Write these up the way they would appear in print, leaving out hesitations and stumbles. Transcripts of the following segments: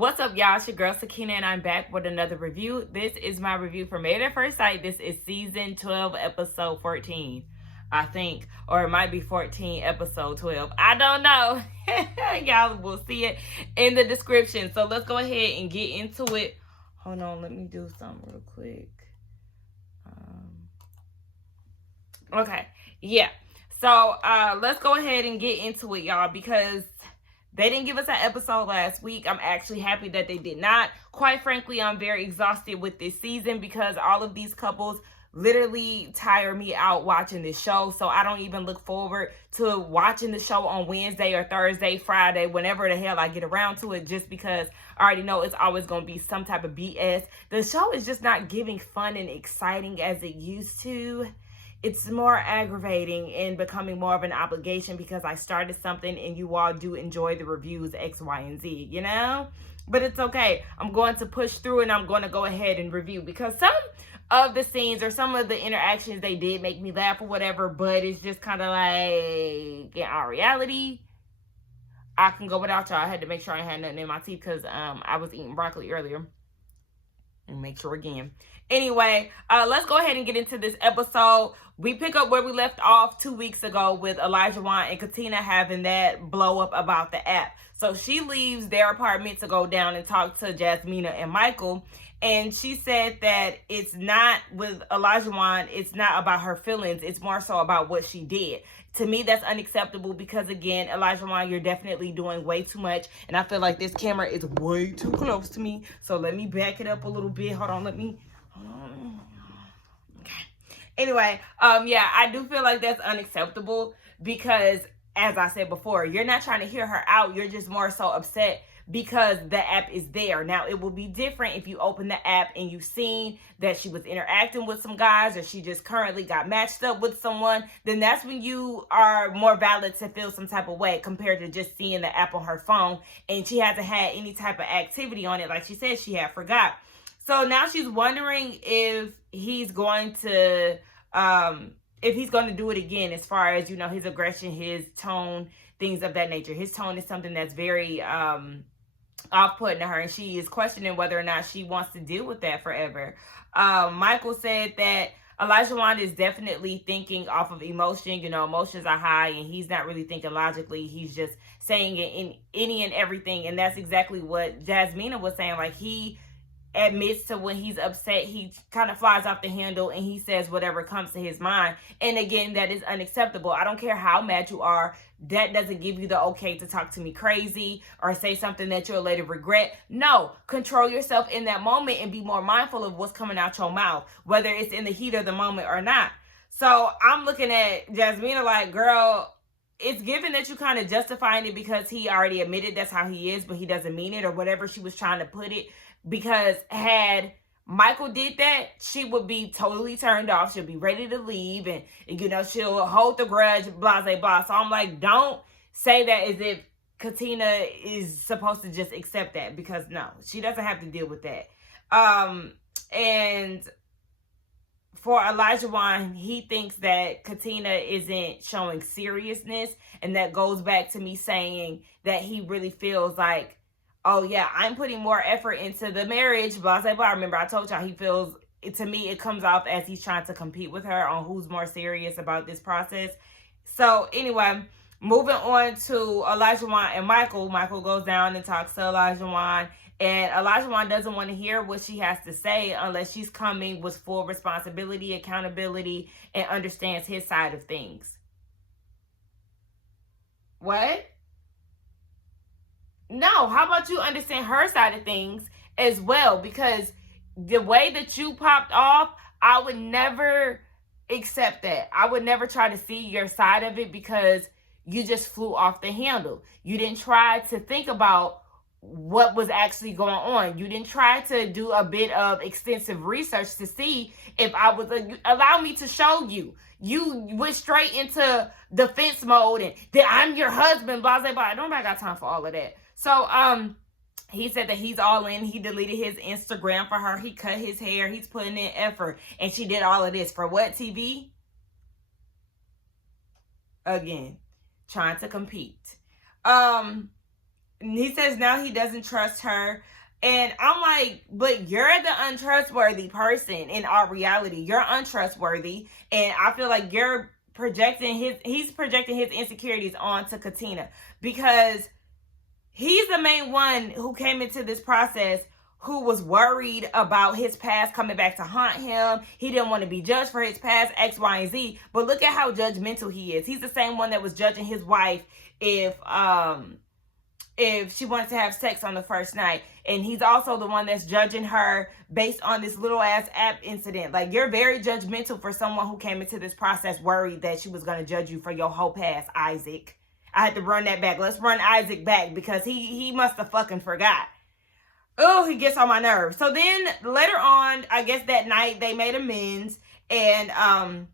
What's up, y'all? It's your girl, Katina, and I'm back with another review. This is my review for Married at First Sight. This is season 12, episode 14, I think. Or it might be 14, episode 12. I don't know. Y'all will see it in the description. So let's go ahead and get into it. Hold on, let me do something real quick. Okay, yeah. So let's go ahead and get into it, y'all, because they didn't give us an episode last week. I'm actually happy that they did not. Quite frankly, I'm very exhausted with this season because all of these couples literally tire me out watching this show. So I don't even look forward to watching the show on Wednesday or Thursday, Friday, whenever the hell I get around to it, just because I already know it's always going to be some type of BS. The show is just not giving fun and exciting as it used to. It's more aggravating and becoming more of an obligation because I started something and you all do enjoy the reviews X, Y, and Z, you know? But it's okay. I'm going to push through and I'm going to go ahead and review because some of the scenes or some of the interactions they did make me laugh or whatever, but it's just kind of like, in our reality, I can go without y'all. I had to make sure I had nothing in my teeth because I was eating broccoli earlier. And make sure again. Anyway, let's go ahead and get into this episode. We pick up where we left off 2 weeks ago with Olajuwon and Katina having that blow up about the app. So she leaves their apartment to go down and talk to Jasmina and Michael. And she said that it's not with Olajuwon, it's not about her feelings. It's more so about what she did. To me, that's unacceptable because, again, Olajuwon, you're definitely doing way too much. And I feel like this camera is way too close to me. So let me back it up a little bit. Hold on. Okay. Anyway, yeah, I do feel like that's unacceptable because, as I said before, you're not trying to hear her out. You're just more so upset because the app is there. Now, it will be different if you open the app and you've seen that she was interacting with some guys or she just currently got matched up with someone, then that's when you are more valid to feel some type of way compared to just seeing the app on her phone and she hasn't had any type of activity on it like she said she had forgot. So now she's wondering if he's going to do it again as far as, you know, his aggression, his tone, things of that nature. His tone is something that's very off-putting to her, and she is questioning whether or not she wants to deal with that forever. Michael said that Olajuwon is definitely thinking off of emotion. You know, emotions are high, and he's not really thinking logically. He's just saying it in any and everything, and that's exactly what Jasmina was saying. Like, he admits to when he's upset, he kind of flies off the handle and he says whatever comes to his mind. And again, that is unacceptable. I don't care how mad you are. That doesn't give you the okay to talk to me crazy or say something that you'll later regret. No, control yourself in that moment and be more mindful of what's coming out your mouth, whether it's in the heat of the moment or not. So I'm looking at Jasmina like, girl, it's given that you kind of justifying it because he already admitted that's how he is, but he doesn't mean it or whatever she was trying to put it. Because had Michael did that, she would be totally turned off. She'll be ready to leave and you know, she'll hold the grudge, blah, blah, blah. So I'm like, don't say that as if Katina is supposed to just accept that, because no, she doesn't have to deal with that. And for Olajuwon, he thinks that Katina isn't showing seriousness, and that goes back to me saying that he really feels like, oh yeah, I'm putting more effort into the marriage, blah, blah, blah. Remember, I told y'all he feels, to me, it comes off as he's trying to compete with her on who's more serious about this process. So anyway, moving on to Olajuwon and Michael. Michael goes down and talks to Olajuwon, and Olajuwon doesn't want to hear what she has to say unless she's coming with full responsibility, accountability, and understands his side of things. What? No, how about you understand her side of things as well? Because the way that you popped off, I would never accept that. I would never try to see your side of it because you just flew off the handle. You didn't try to think about what was actually going on. You didn't try to do a bit of extensive research to see if I was, allow me to show you. You went straight into defense mode and that I'm your husband, blah, blah, blah. Nobody got time for all of that. So, he said that he's all in. He deleted his Instagram for her. He cut his hair. He's putting in effort. And she did all of this. For what, TV? Again, trying to compete. he says now he doesn't trust her. And I'm like, but you're the untrustworthy person in our reality. You're untrustworthy. And I feel like he's projecting his insecurities onto Katina, because he's the main one who came into this process who was worried about his past coming back to haunt him. He didn't want to be judged for his past, X, Y, and Z. But look at how judgmental he is. He's the same one that was judging his wife if she wants to have sex on the first night. And he's also the one that's judging her based on this little ass app incident. Like, you're very judgmental for someone who came into this process worried that she was going to judge you for your whole past, Isaac. I had to run that back. Let's run Isaac back, because he must have fucking forgot. Oh, he gets on my nerves. So then later on, I guess that night, they made amends. And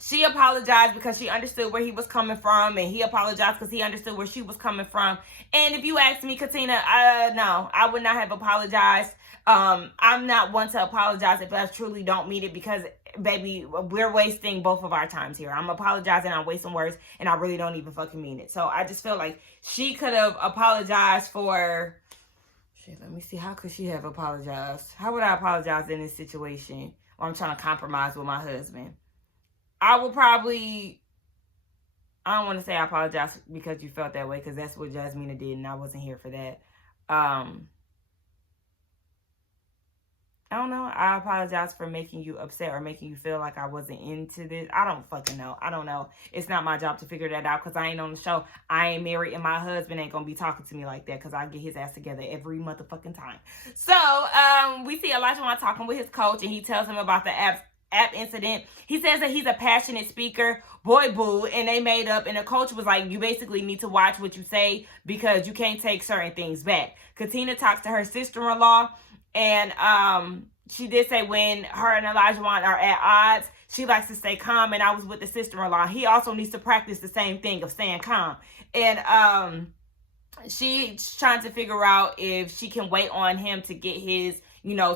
she apologized because she understood where he was coming from. And he apologized because he understood where she was coming from. And if you ask me, Katina, no, I would not have apologized. I'm not one to apologize if I truly don't mean it, because, baby, we're wasting both of our times here. I'm apologizing, I'm wasting words, and I really don't even fucking mean it. So I just feel like she could have apologized for... Shit, let me see. How could she have apologized? How would I apologize in this situation where I'm trying to compromise with my husband? I would probably... I don't want to say I apologize because you felt that way, because that's what Jasmina did, and I wasn't here for that. I don't know. I apologize for making you upset or making you feel like I wasn't into this. I don't fucking know. I don't know. It's not my job to figure that out, because I ain't on the show. I ain't married, and my husband ain't gonna be talking to me like that, because I get his ass together every motherfucking time. So, we see Elijah talking with his coach, and he tells him about the app incident. He says that he's a passionate speaker, boy boo, and they made up, and the coach was like, you basically need to watch what you say, because you can't take certain things back. Katina talks to her sister-in-law, and she did say when her and Elijah are at odds, she likes to stay calm, and I was with the sister-in-law. He also needs to practice the same thing of staying calm. And she's trying to figure out if she can wait on him to get his,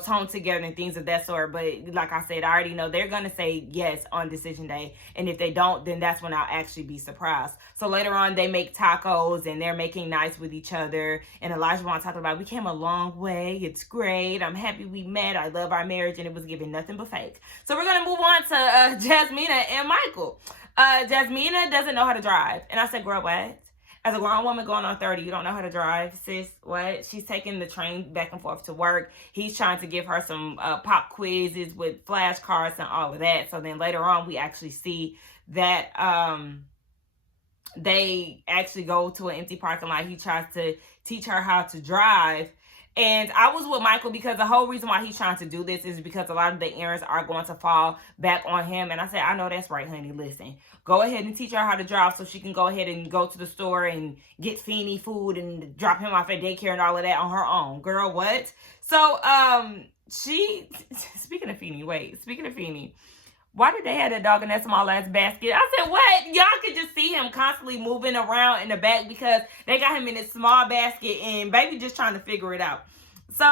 tone together and things of that sort. But like I said, I already know they're going to say yes on decision day. And if they don't, then that's when I'll actually be surprised. So later on, they make tacos, and they're making nice with each other. And Elijah talking about, we came a long way. It's great. I'm happy we met. I love our marriage. And it was giving nothing but fake. So we're going to move on to Jasmina and Michael. Jasmina doesn't know how to drive. And I said, girl, what? As a grown woman going on 30, you don't know how to drive, sis? What? She's taking the train back and forth to work. He's trying to give her some pop quizzes with flashcards and all of that. So then later on, we actually see that they actually go to an empty parking lot. He tries to teach her how to drive. And I was with Michael because the whole reason why he's trying to do this is because a lot of the errands are going to fall back on him. And I said, I know that's right, honey. Listen, go ahead and teach her how to drive so she can go ahead and go to the store and get Feeny food and drop him off at daycare and all of that on her own. Girl, what? So, speaking of Feeny, why did they have that dog in that small ass basket? I said, what? Y'all could just see him constantly moving around in the back because they got him in this small basket and baby just trying to figure it out. So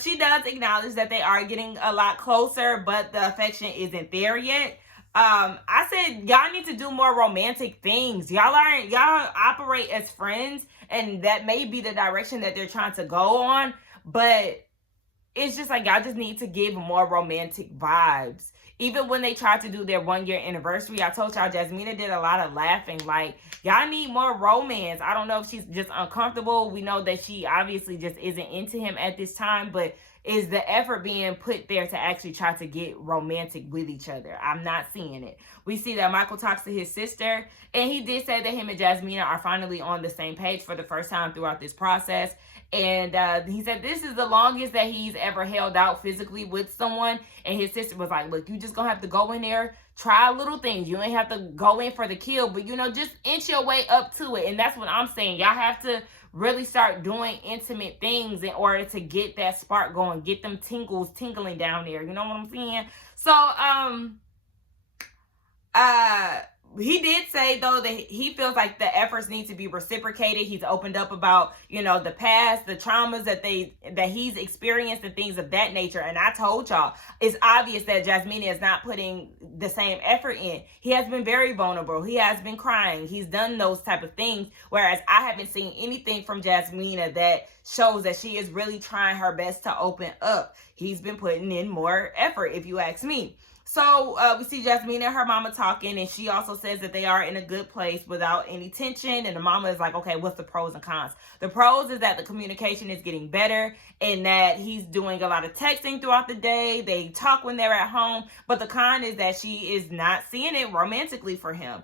she does acknowledge that they are getting a lot closer, but the affection isn't there yet. I said, y'all need to do more romantic things. Y'all operate as friends, and that may be the direction that they're trying to go on, but it's just like y'all just need to give more romantic vibes. Even when they tried to do their 1-year anniversary, I told y'all Jasmina did a lot of laughing. Like, y'all need more romance. I don't know if she's just uncomfortable. We know that she obviously just isn't into him at this time, but is the effort being put there to actually try to get romantic with each other? I'm not seeing it. We see that Michael talks to his sister, and he did say that him and Jasmina are finally on the same page for the first time throughout this process. And he said this is the longest that he's ever held out physically with someone. And his sister was like, look, you just gonna have to go in there, try little things. You ain't have to go in for the kill, but just inch your way up to it. And that's what I'm saying. Y'all have to really start doing intimate things in order to get that spark going, get them tingling down there. You know what I'm saying? So he did say, though, that he feels like the efforts need to be reciprocated. He's opened up about, the past, the traumas that he's experienced and things of that nature. And I told y'all, it's obvious that Jasmina is not putting the same effort in. He has been very vulnerable. He has been crying. He's done those type of things. Whereas I haven't seen anything from Jasmina that shows that she is really trying her best to open up. He's been putting in more effort, if you ask me. So we see Jasmina and her mama talking, and she also says that they are in a good place without any tension. And the mama is like, okay, what's the pros and cons? The pros is that the communication is getting better and that he's doing a lot of texting throughout the day. They talk when they're at home. But the con is that she is not seeing it romantically for him.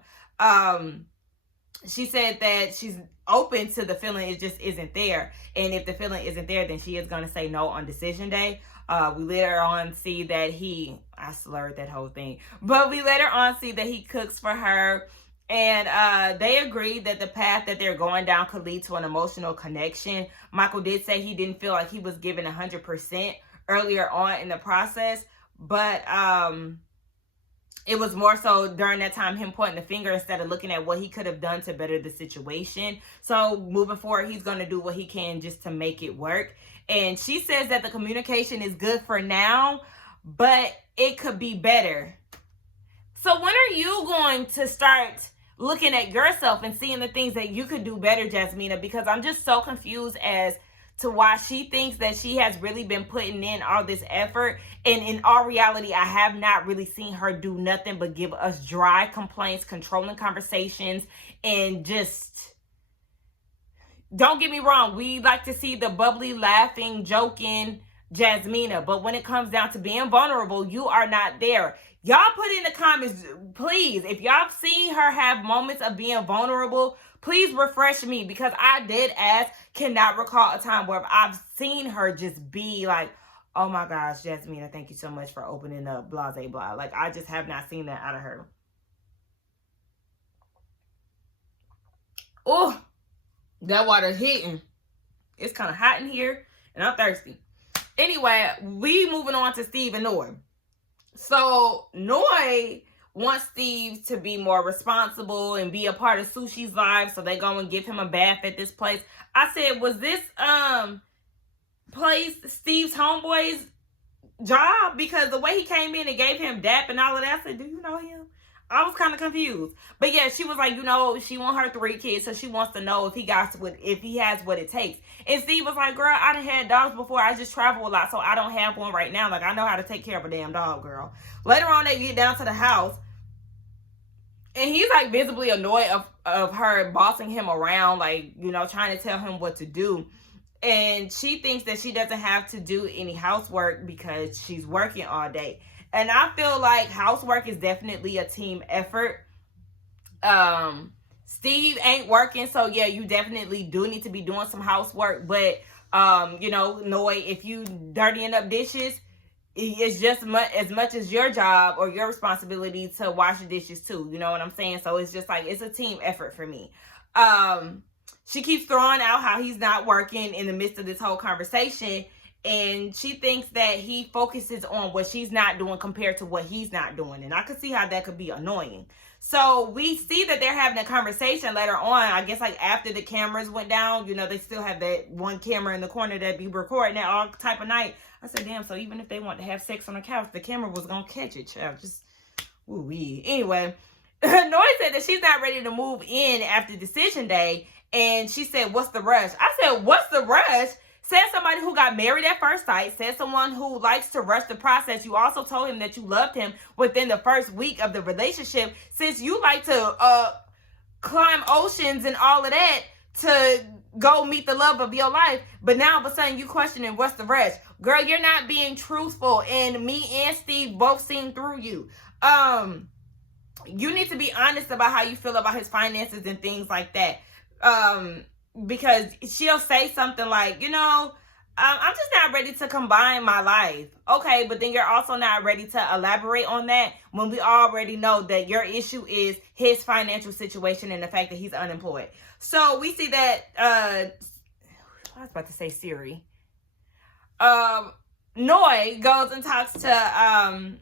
She said that she's open to the feeling, it just isn't there. And if the feeling isn't there, then she is going to say no on decision day. We later on see that I slurred that whole thing, but we later on see that he cooks for her, and they agreed that the path that they're going down could lead to an emotional connection. Michael did say he didn't feel like he was given 100% earlier on in the process, but it was more so during that time him pointing the finger instead of looking at what he could have done to better the situation. So moving forward, he's going to do what he can just to make it work. And she says that the communication is good for now, but it could be better. So when are you going to start looking at yourself and seeing the things that you could do better, Jasmina? Because I'm just so confused as to why she thinks that she has really been putting in all this effort. And in all reality, I have not really seen her do nothing but give us dry complaints, controlling conversations, and just... Don't get me wrong, we like to see the bubbly, laughing, joking Jasmina. But when it comes down to being vulnerable, you are not there. Y'all put in the comments, please, if y'all seen her have moments of being vulnerable, please refresh me. Because I did cannot recall a time where I've seen her just be like, oh my gosh, Jasmina, thank you so much for opening up, blah, blah, blah. Like, I just have not seen that out of her. Oh. That water's hitting. It's kind of hot in here, and I'm thirsty. Anyway, we moving on to Steve and Noi. So, Noi wants Steve to be more responsible and be a part of Sushi's life, so they go and give him a bath at this place. I said, was this place Steve's homeboy's job? Because the way he came in and gave him dap and all of that, I said, do you know him? I was kind of confused. But yeah, she was like, she want her 3 kids, so she wants to know if he has what it takes. And Steve was like, girl, I done had dogs before. I just travel a lot, so I don't have one right now. Like, I know how to take care of a damn dog, girl. Later on, they get down to the house, and he's like visibly annoyed of her bossing him around, like, trying to tell him what to do. And she thinks that she doesn't have to do any housework because she's working all day. And I feel like housework is definitely a team effort. Steve ain't working, so yeah, you definitely do need to be doing some housework. But, Noi, if you dirtying up dishes, it's just as much as your job or your responsibility to wash the dishes too. You know what I'm saying? So it's just like, it's a team effort for me. She keeps throwing out how he's not working in the midst of this whole conversation. And she thinks that he focuses on what she's not doing compared to what he's not doing. And I could see how that could be annoying. So we see that they're having a conversation later on. I guess like after the cameras went down, they still have that one camera in the corner that be recording that all type of night. I said, damn, so even if they want to have sex on the couch, the camera was going to catch it, child. Just, ooh-wee. Anyway, Noi said that she's not ready to move in after decision day. And she said, what's the rush? I said, what's the rush? Said somebody who got married at first sight. Said someone who likes to rush the process. You also told him that you loved him within the first week of the relationship. Since you like to climb oceans and all of that to go meet the love of your life. But now all of a sudden you questioning what's the rush. Girl, you're not being truthful. And me and Steve both seen through you. You need to be honest about how you feel about his finances and things like that. Because she'll say something like, I'm just not ready to combine my life. Okay, but then you're also not ready to elaborate on that when we already know that your issue is his financial situation and the fact that he's unemployed. So we see that, I was about to say Siri. Noi goes and talks to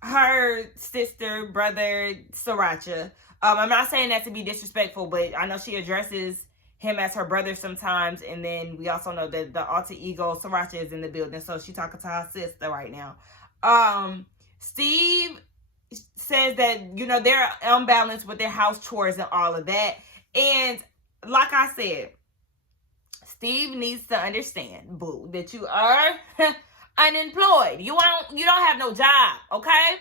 her sister, brother, Sriracha, I'm not saying that to be disrespectful, but I know she addresses him as her brother sometimes, and then we also know that the alter ego Sriracha is in the building, so she talking to her sister right now. Steve says that, you know, they're unbalanced with their house chores and all of that, and like I said, Steve needs to understand, boo, that you are unemployed. You don't have no job, okay?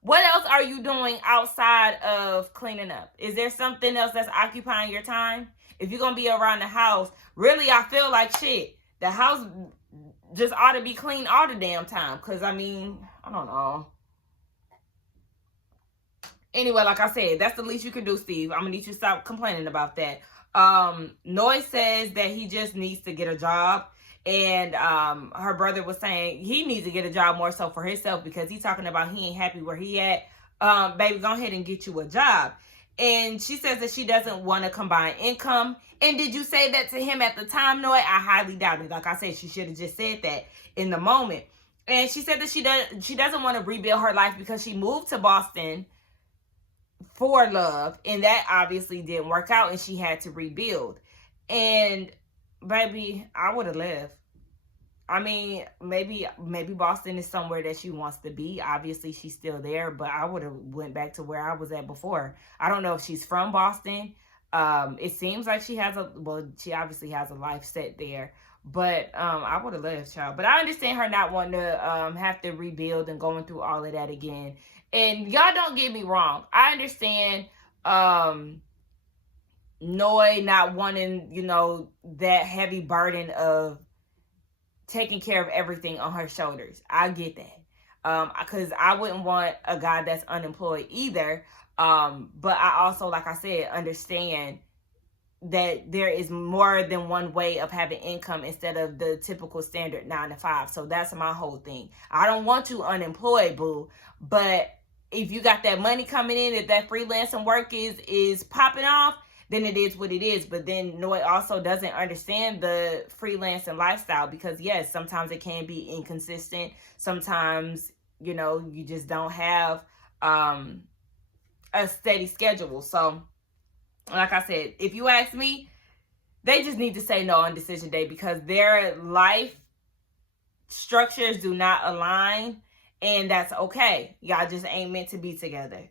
What else are you doing outside of cleaning up? Is there something else that's occupying your time? If you're going to be around the house, really, I feel like shit. The house just ought to be clean all the damn time. Because, I mean, I don't know. Anyway, like I said, that's the least you can do, Steve. I'm going to need you to stop complaining about that. Noy says that he just needs to get a job. And her brother was saying he needs to get a job more so for himself, because he's talking about he ain't happy where he at. Baby, go ahead and get you a job. And she says that she doesn't want to combine income. And did you say that to him at the time, Noy? I highly doubt it. Like I said, she should have just said that in the moment. And she said that she doesn't want to rebuild her life because she moved to Boston for love, and that obviously didn't work out, and she had to rebuild. And baby, I would have left. I mean, maybe Boston is somewhere that she wants to be. Obviously, she's still there, but I would have went back to where I was at before. I don't know if she's from Boston. It seems like she obviously has a life set there. But I would have left, child. But I understand her not wanting to have to rebuild and going through all of that again. And y'all don't get me wrong. I understand Noy not wanting, you know, that heavy burden of taking care of everything on her shoulders. I get that. Because I wouldn't want a guy that's unemployed either. But I also, like I said, understand that there is more than one way of having income instead of the typical standard 9 to 5. So that's my whole thing. I don't want you unemployed, boo. But if you got that money coming in, if that freelancing work is popping off, then it is what it is. But then Noy also doesn't understand the freelancing lifestyle, because yes, sometimes it can be inconsistent. Sometimes, you know, you just don't have a steady schedule. So like I said, if you ask me, they just need to say no on decision day, because their life structures do not align, and that's okay. Y'all just ain't meant to be together.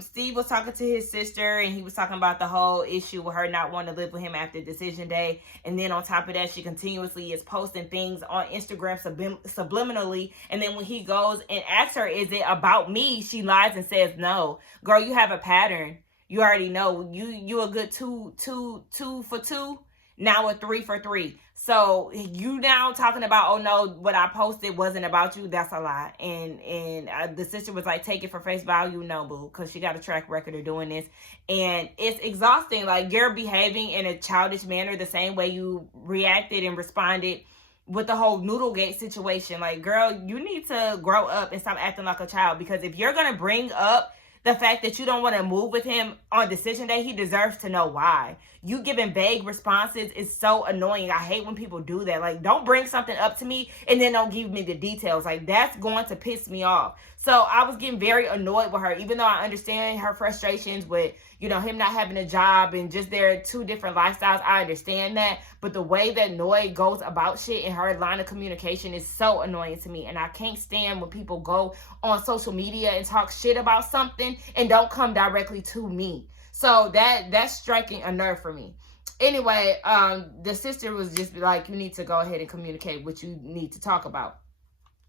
Steve was talking to his sister, and he was talking about the whole issue with her not wanting to live with him after decision day. And then on top of that, she continuously is posting things on Instagram subliminally. And then when he goes and asks her, is it about me? She lies and says no. Girl, you have a pattern. You already know you a good two for two, now a 3 for 3. So you now talking about, oh no, what I posted wasn't about you. That's a lie. And the sister was like, take it for face value, no boo, because she got a track record of doing this, and it's exhausting. Like, you're behaving in a childish manner the same way you reacted and responded with the whole Noodlegate situation. Like, girl, you need to grow up and stop acting like a child, because if you're gonna bring up the fact that you don't want to move with him on decision day, he deserves to know why. You giving vague responses is so annoying. I hate when people do that. Like, don't bring something up to me and then don't give me the details. Like, that's going to piss me off. So I was getting very annoyed with her, even though I understand her frustrations with, you know, him not having a job and just their two different lifestyles. I understand that. But the way that Noy goes about shit in her line of communication is so annoying to me. And I can't stand when people go on social media and talk shit about something and don't come directly to me. So that's striking a nerve for me. Anyway, the sister was just like, you need to go ahead and communicate what you need to talk about.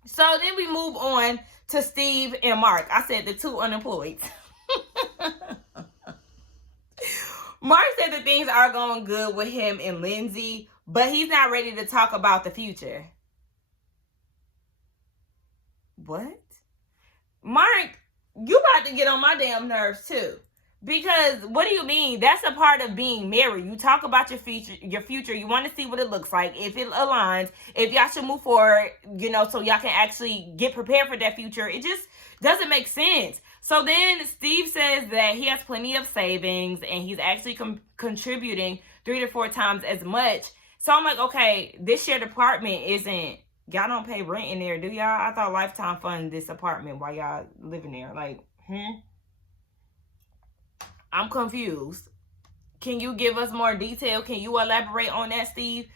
So then we move on to Steve and Mark. I said the two unemployed. Mark said that things are going good with him and Lindsey, but he's not ready to talk about the future. What? Mark, you about to get on my damn nerves too. Because what do you mean? That's a part of being married. You talk about your future. You want to see what it looks like, if it aligns, if y'all should move forward, you know, so y'all can actually get prepared for that future. It just doesn't make sense. So then Steve says that he has plenty of savings and he's actually contributing 3 to 4 times as much. So I'm like, okay, this shared apartment isn't, y'all don't pay rent in there, do y'all? I thought Lifetime funded this apartment while y'all living there. Like, I'm confused. Can you give us more detail? Can you elaborate on that, Steve?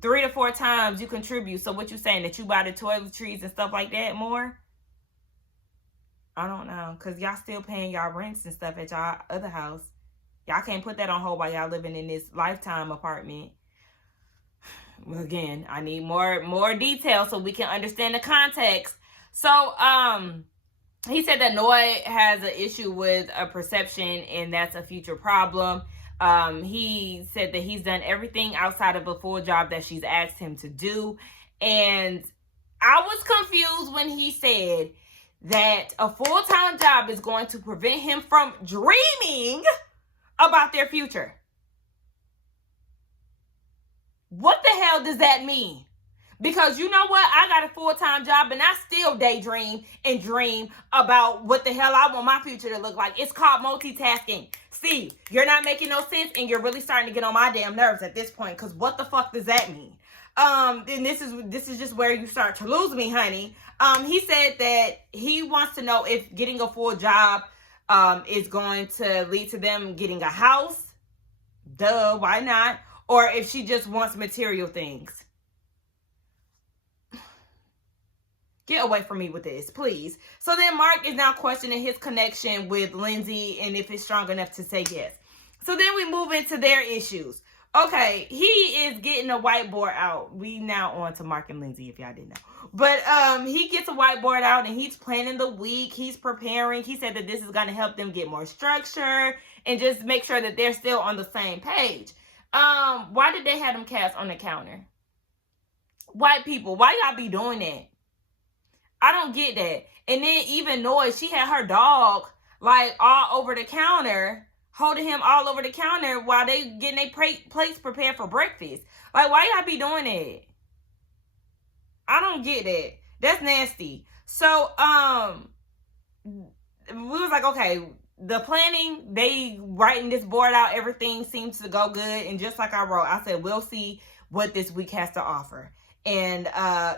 3 to 4 times you contribute. So what you saying, that you buy the toiletries and stuff like that more? I don't know, because y'all still paying y'all rents and stuff at y'all other house. Y'all can't put that on hold while y'all living in this lifetime apartment. Again, I need more detail so we can understand the context. So, he said that Noy has an issue with a perception, and that's a future problem. He said that he's done everything outside of a full job that she's asked him to do. And I was confused when he said that a full-time job is going to prevent him from dreaming about their future. What the hell does that mean? Because you know what? I got a full-time job and I still daydream and dream about what the hell I want my future to look like. It's called multitasking. See, you're not making no sense, and you're really starting to get on my damn nerves at this point, because what the fuck does that mean? And this is just where you start to lose me, honey. He said that he wants to know if getting a full job is going to lead to them getting a house. Duh, why not? Or if she just wants material things. Get away from me with this, please. So then Mark is now questioning his connection with Lindsey and if it's strong enough to say yes. So then we move into their issues. Okay, he is getting a whiteboard out. We now on to Mark and Lindsey, if y'all didn't know. But he gets a whiteboard out and he's planning the week. He's preparing. He said that this is going to help them get more structure and just make sure that they're still on the same page. Why did they have them cats on the counter? White people, why y'all be doing that? I don't get that. And then even Noy, she had her dog like all over the counter, holding him all over the counter while they getting their plates prepared for breakfast. Like, why y'all be doing that? I don't get that. That's nasty. So, we was like, okay, the planning, they writing this board out, everything seems to go good. And just like I wrote, I said, we'll see what this week has to offer. And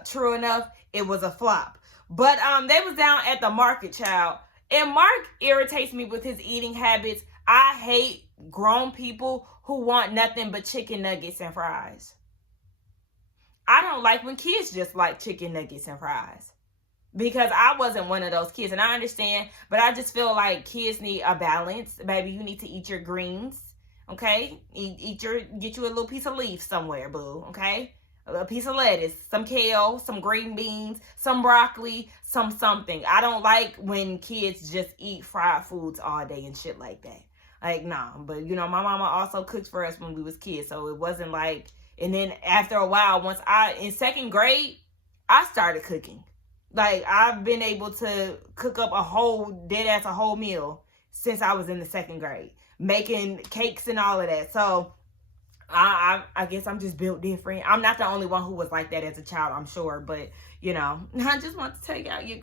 true enough, it was a flop. But they was down at the market, child. And Mark irritates me with his eating habits. I hate grown people who want nothing but chicken nuggets and fries. I don't like when kids just like chicken nuggets and fries. Because I wasn't one of those kids. And I understand, but I just feel like kids need a balance. Baby, you need to eat your greens. Okay? Get you a little piece of leaf somewhere, boo. Okay? A piece of lettuce, some kale, some green beans, some broccoli, some something. I don't like when kids just eat fried foods all day and shit like that. Like, nah. But, you know, my mama also cooked for us when we was kids. So it wasn't like... And then after a while, in 2nd grade, I started cooking. Like, I've been able to cook up a whole meal since I was in the 2nd grade. Making cakes and all of that. So... I guess I'm just built different. I'm not the only one who was like that as a child, I'm sure. But, you know, I just want to tell y'all, your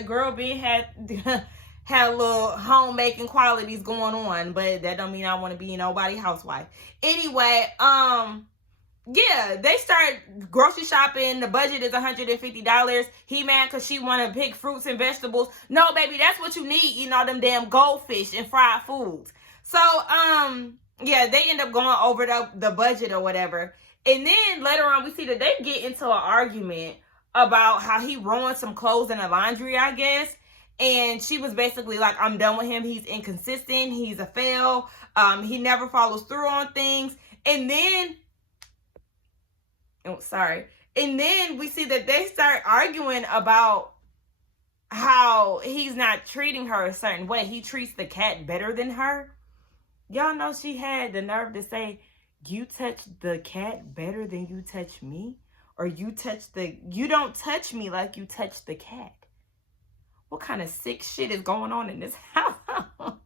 girl being had little homemaking qualities going on. But that don't mean I want to be nobody's housewife. Anyway, yeah, they start grocery shopping. The budget is $150. He mad because she want to pick fruits and vegetables. No, baby, that's what you need, eating all them damn goldfish and fried foods. So, yeah, they end up going over the budget or whatever. And then later on, we see that they get into an argument about how he ruined some clothes in the laundry, I guess. And she was basically like, I'm done with him. He's inconsistent. He's a fail. He never follows through on things. And then, And then we see that they start arguing about how he's not treating her a certain way. He treats the cat better than her. Y'all know she had the nerve to say, you touch the cat better than you touch me? Or you don't touch me like you touch the cat. What kind of sick shit is going on in this house? What?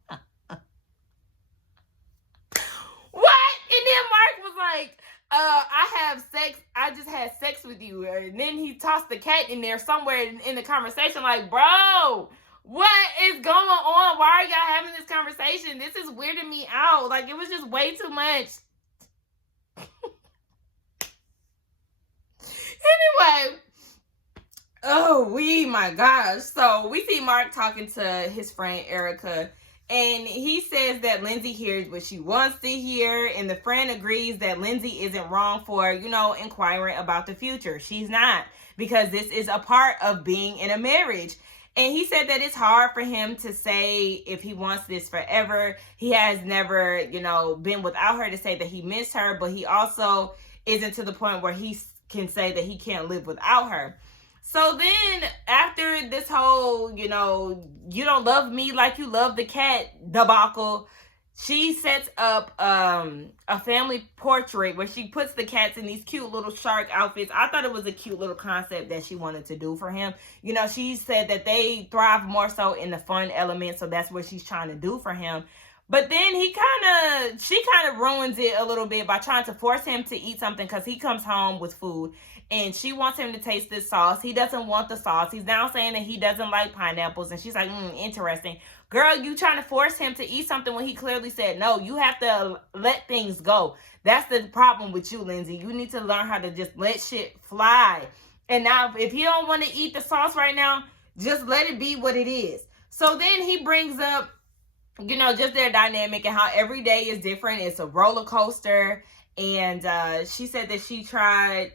And then Mark was like, I just had sex with you. And then he tossed the cat in there somewhere in the conversation, like, bro, what is going on? Why are y'all having this conversation? This is weirding me out. Like, it was just way too much. Anyway. Oh, my gosh. So, we see Mark talking to his friend Erica. And he says that Lindsey hears what she wants to hear, and the friend agrees that Lindsey isn't wrong for, inquiring about the future. She's not, because this is a part of being in a marriage. And he said that it's hard for him to say if he wants this forever. He has never, been without her to say that he missed her, but he also isn't to the point where he can say that he can't live without her. So then after this whole, you don't love me like you love the cat debacle, she sets up a family portrait where she puts the cats in these cute little shark outfits. I thought it was a cute little concept that she wanted to do for him. She said that they thrive more so in the fun element, so that's what she's trying to do for him. But then she kind of ruins it a little bit by trying to force him to eat something, because he comes home with food and she wants him to taste this sauce. He doesn't want the sauce. He's now saying that he doesn't like pineapples, and she's like, interesting. Girl, you trying to force him to eat something when he clearly said no. You have to let things go. That's the problem with you, Lindsey. You need to learn how to just let shit fly. And now if he don't want to eat the sauce right now, just let it be what it is. So then he brings up, just their dynamic and how every day is different. It's a roller coaster. And she said that she's tired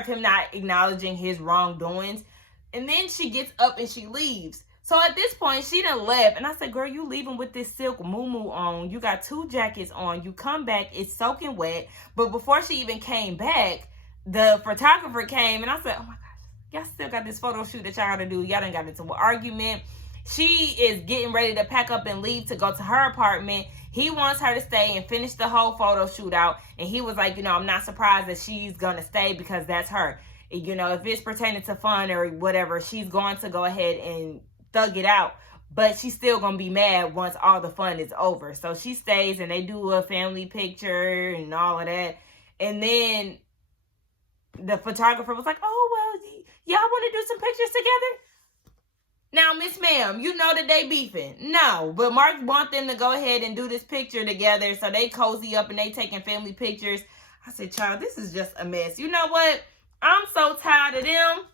of him not acknowledging his wrongdoings. And then she gets up and she leaves. So at this point, she done left. And I said, girl, you leaving with this silk muumuu on. You got 2 jackets on. You come back, it's soaking wet. But before she even came back, the photographer came. And I said, oh my gosh, y'all still got this photo shoot that y'all got to do. Y'all done got into an argument. She is getting ready to pack up and leave to go to her apartment. He wants her to stay and finish the whole photo shoot out. And he was like, I'm not surprised that she's going to stay, because that's her. If it's pertaining to fun or whatever, she's going to go ahead and thug it out. But she's still going to be mad once all the fun is over. So she stays and they do a family picture and all of that. And then the photographer was like, oh, well, y'all want to do some pictures together? Now, Miss Ma'am, you know that they beefing. No, but Mark want them to go ahead and do this picture together, so they cozy up and they taking family pictures. I said, child, this is just a mess. You know what? I'm so tired of them.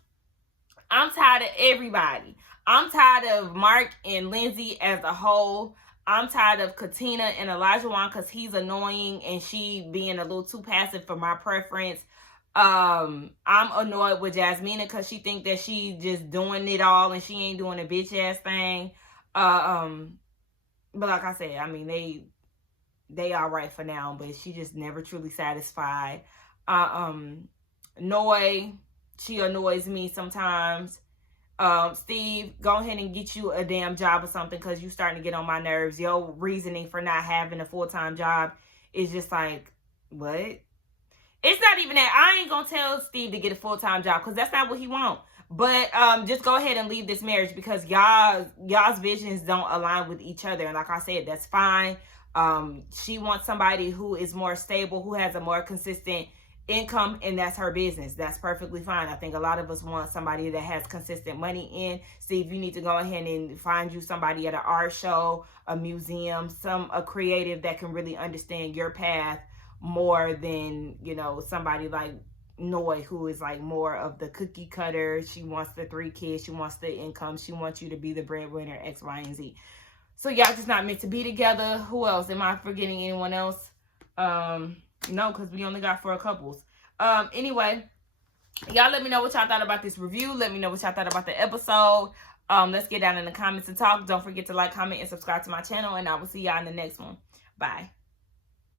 I'm tired of everybody. I'm tired of Mark and Lindsey as a whole. I'm tired of Katina and Elijah because he's annoying and she being a little too passive for my preference. I'm annoyed with Jasmina because she think that she just doing it all and she ain't doing a bitch ass thing. But like I said, I mean, they all right for now, but she just never truly satisfied. Noi, she annoys me sometimes. Steve, go ahead and get you a damn job or something, because you starting to get on my nerves. Your reasoning for not having a full-time job is just like, what? It's not even that. I ain't gonna tell Steve to get a full-time job, because that's not what he wants. But just go ahead and leave this marriage, because y'all's visions don't align with each other. And like I said, that's fine. She wants somebody who is more stable, who has a more consistent income, and that's her business. That's perfectly fine. I think a lot of us want somebody that has consistent money in. Steve, you need to go ahead and find you somebody at an art show, a museum, a creative that can really understand your path more than, somebody like Noi, who is like more of the cookie cutter. She wants the 3 kids. She wants the income. She wants you to be the breadwinner, X, Y, and Z. So y'all just not meant to be together. Who else? Am I forgetting anyone else? No, because we only got 4 couples. Anyway, y'all let me know what y'all thought about this review. Let me know what y'all thought about the episode. Let's get down in the comments and talk. Don't forget to like, comment, and subscribe to my channel, and I will see y'all in the next one. Bye.